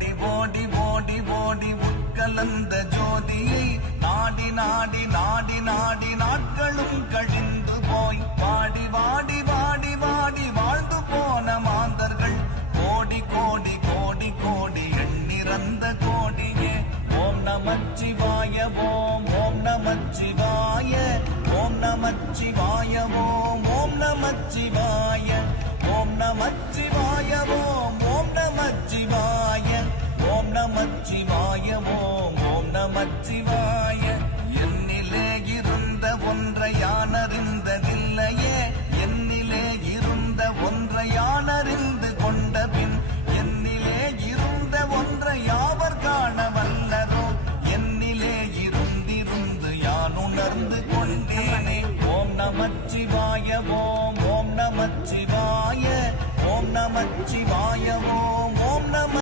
ஓடி ஓடி ஓடி ஓடி உட்கலந்த ஜோதியை நாடி நாடி நாடி நாடி நாட்களும் கழிந்து போய் வாடி வாடி வாடி வாடி வாழ்ந்து போன மாந்தர்கள் கோடி கோடி கோடி கோடி எண்ணிறந்த கோடியே ஓம் நமச்சிவாய ஓம் ஓம் நமச்சிவாய ஓம் நமச்சிவாய ஓம் ஓம் நமச்சிவாய ஓம் நமச்சிவாய ஓம் ஓம் நமச்சிவாய ஓம் நமச்சிவாய ஓம் ஓம் நமச்சிவாய என்னிலே இருந்த ஒன்றை யானறிந்ததில்லையே என்னிலே இருந்த ஒன்றை யானறிந்து கொண்ட பின் என்னிலே இருந்த ஒன்றை யாவர் காண வல்லரோ என்னிலே இருந்திருந்து யான் உணர்ந்து கொண்டேனே ஓம் நமச்சிவாய ஓம் ஓம் நமச்சிவாய ஓம் நமச்சிவாய ஓம்